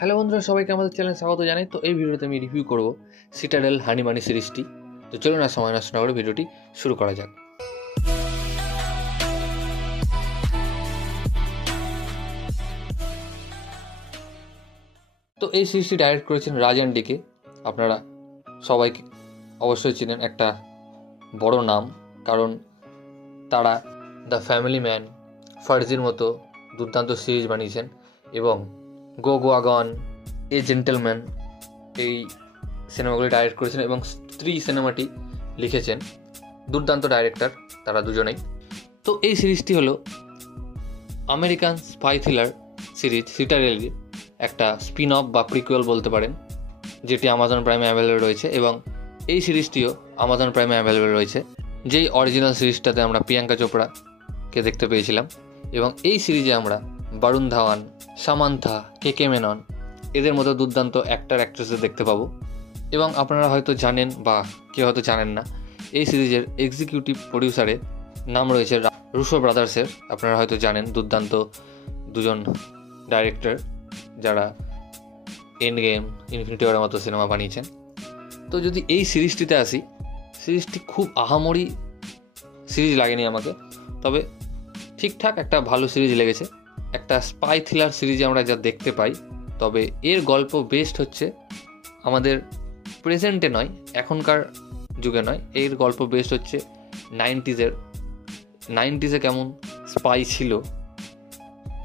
Hello বন্ধুরা, সবাইকে আমাদের চ্যানেলে স্বাগত জানাই। তো এই ভিডিওতে আমি রিভিউ করব সিটাডেল হানি মানি সিরিজটি। তো চলুন আর সময় নষ্ট না করে ভিডিওটি শুরু করা যাক। তো এই সিরিজটি ডাইরেক্ট করেছেন রাজন ডিকে। আপনারা সবাই অবশ্যই চিনেন, একটা বড় নাম, কারণ তারা দ্য ফ্যামিলি ম্যান, ফার্জির মতো দুর্দান্ত সিরিজ বানিয়েছেন এবং গো গোয়া গন, এ জেন্টেলম্যান এই সিনেমাগুলি ডাইরেক্ট করেছেন এবং স্ত্রী সিনেমাটি লিখেছেন। দুর্দান্ত ডাইরেক্টর তারা দুজনেই। তো এই সিরিজটি হলো আমেরিকান স্পাই থ্রিলার সিরিজ সিটাডেলের একটা স্পিন অফ বা প্রিকুয়েল বলতে পারেন, যেটি আমাজন প্রাইমে অ্যাভেলেবল রয়েছে এবং এই সিরিজটিও আমাজন প্রাইমে অ্যাভেলেবল রয়েছে। যেই অরিজিনাল সিরিজটাতে আমরা প্রিয়াঙ্কা চোপড়াকে দেখতে পেয়েছিলাম এবং এই সিরিজে আমরা বরুণ ধাওয়ান, সামান্থা, কে মেনন এদের মতো দুর্দান্ত অ্যাক্টর অ্যাক্ট্রেসদের দেখতে পাবো। এবং আপনারা হয়তো জানেন বা কেউ হয়তো জানেন না, এই সিরিজের এক্সিকিউটিভ প্রডিউসারের নাম রয়েছে রুসো ব্রাদার্সের। আপনারা হয়তো জানেন, দুর্দান্ত দুজন ডাইরেক্টর যারা এন্ড গেম, ইনফিনিটি ওয়ারের মতো সিনেমা বানিয়েছেন। তো যদি এই সিরিজটিতে আসি, সিরিজটি খুব আহামরি সিরিজ লাগেনি আমাকে, তবে ঠিকঠাক একটা ভালো সিরিজ লেগেছে। একটা স্পাই থ্রিলার সিরিজে আমরা যা দেখতে পাই, তবে এর গল্প বেস্ট হচ্ছে আমাদের প্রেজেন্টে নয়, এখনকার যুগে নয়। এর গল্প বেস্ট হচ্ছে 90s কেমন স্পাই ছিল,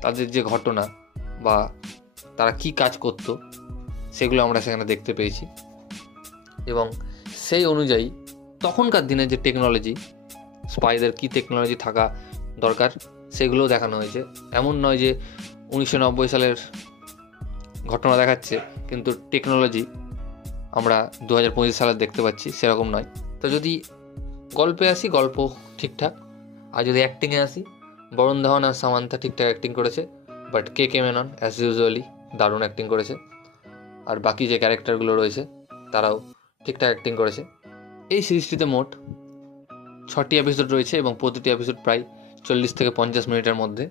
তাদের যে ঘটনা বা তারা কি কাজ করত সেগুলো আমরা সেখানে দেখতে পেয়েছি এবং সেই অনুযায়ী তখনকার দিনে যে টেকনোলজি, স্পাইদের কি টেকনোলজি থাকা দরকার সেগুলোও দেখানো হয়েছে। এমন নয় যে 1990 সালের ঘটনা দেখাচ্ছে কিন্তু টেকনোলজি আমরা 2025 সালে দেখতে পাচ্ছি, সেরকম নয়। তো যদি গল্পে আসি, গল্প ঠিকঠাক। আর যদি অ্যাক্টিংয়ে আসি, বরুণ ধাওয়ান আর সামান্থা ঠিকঠাক অ্যাক্টিং করেছে, but K Menon as usually দারুণ অ্যাক্টিং করেছে। আর বাকি যে ক্যারেক্টারগুলো রয়েছে তারাও ঠিকঠাক অ্যাক্টিং করেছে। এই সিরিজটিতে মোট 6টি এপিসোড রয়েছে এবং প্রতিটি এপিসোড প্রায় 40 থেকে 50 মিনিটের মধ্যে।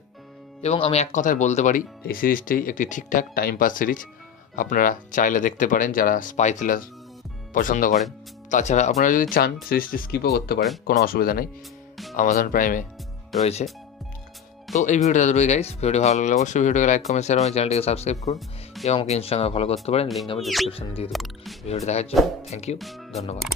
এবং আমি এক কথায় বলতে পারি, এই সিরিজটি একটি ঠিকঠাক টাইম পাস সিরিজ। আপনারা চাইলে দেখতে পারেন যারা স্পাই থ্রিলার পছন্দ করেন। তাছাড়া আপনারা যদি চান সিরিজটি স্কিপও করতে পারেন, কোনো অসুবিধা নেই, আমাজন প্রাইমে রয়েছে। তো এই ভিডিওটা এতটুকুই গাইস। ভিডিওটি ভালো লাগলে অবশ্যই ভিডিওকে লাইক, কমেন্ট, শেয়ার এবং চ্যানেলটিকে সাবস্ক্রাইব করুন এবং আমাকে ইনস্টাগ্রামে ফলো করতে পারেন, লিঙ্ক আমি ডিসক্রিপশনে দিয়ে দেবো। ভিডিওটি দেখার জন্য থ্যাংক ইউ, ধন্যবাদ।